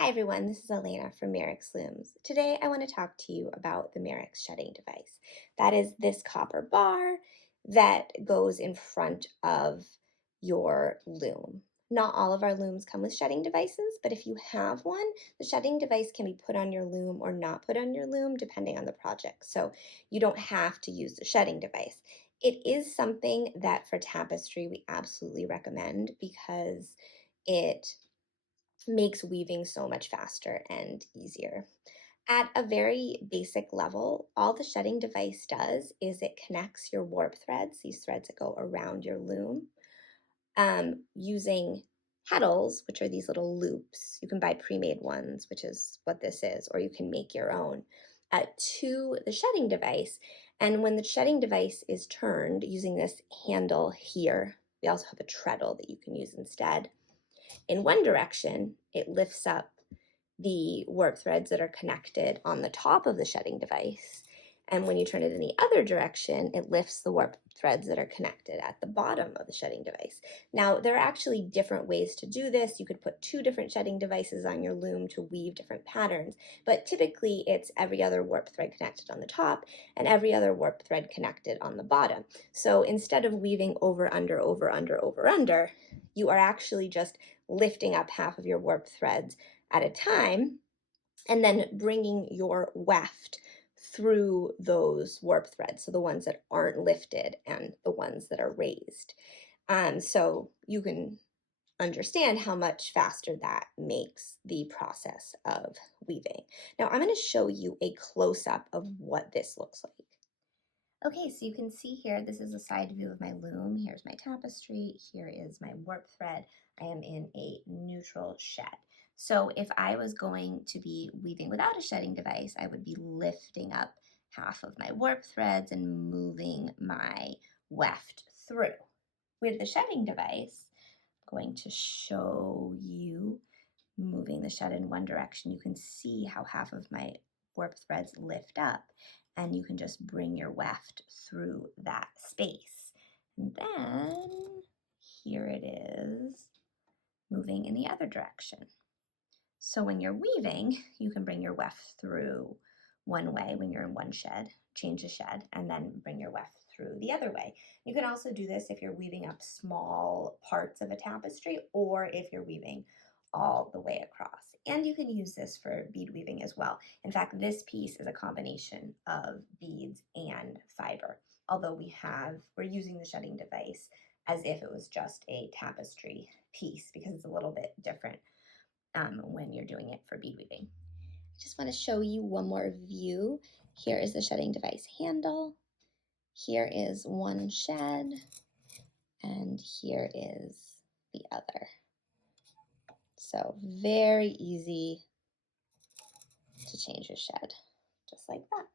Hi everyone, this is Elena from Mirrix Looms. Today I want to talk to you about the Mirrix Shedding Device. That is this copper bar that goes in front of your loom. Not all of our looms come with shedding devices, but if you have one, the shedding device can be put on your loom or not put on your loom depending on the project. So you don't have to use the shedding device. It is something that for tapestry we absolutely recommend because it makes weaving so much faster and easier. At a very basic level, all the shedding device does is it connects your warp threads, these threads that go around your loom, using heddles, which are these little loops. You can buy pre-made ones, which is what this is, or you can make your own, to the shedding device. And when the shedding device is turned using this handle here, we also have a treadle that you can use instead. In one direction, it lifts up the warp threads that are connected on the top of the shedding device. And when you turn it in the other direction, it lifts the warp threads that are connected at the bottom of the shedding device. Now, there are actually different ways to do this. You could put two different shedding devices on your loom to weave different patterns, but typically it's every other warp thread connected on the top and every other warp thread connected on the bottom. So instead of weaving over, under, over, under, over, under, you are actually just lifting up half of your warp threads at a time and then bringing your weft through those warp threads, so the ones that aren't lifted and the ones that are raised. So you can understand how much faster that makes the process of weaving. Now I'm going to show you a close-up of what this looks like. Okay, so you can see here, this is a side view of my loom. Here's my tapestry. Here is my warp thread. I am in a neutral shed. So if I was going to be weaving without a shedding device, I would be lifting up half of my warp threads and moving my weft through. With the shedding device, I'm going to show you moving the shed in one direction. You can see how half of my warp threads lift up, and you can just bring your weft through that space. And then here it is moving in the other direction. So when you're weaving, you can bring your weft through one way when you're in one shed, change the shed, and then bring your weft through the other way. You can also do this if you're weaving up small parts of a tapestry or if you're weaving all the way across. And you can use this for bead weaving as well. In fact, this piece is a combination of beads and fiber, although we're using the shedding device as if it was just a tapestry piece because it's a little bit different when you're doing it for bead weaving. I just want to show you one more view. Here is the shedding device handle. Here is one shed, and here is the other. So very easy to change your shed, just like that.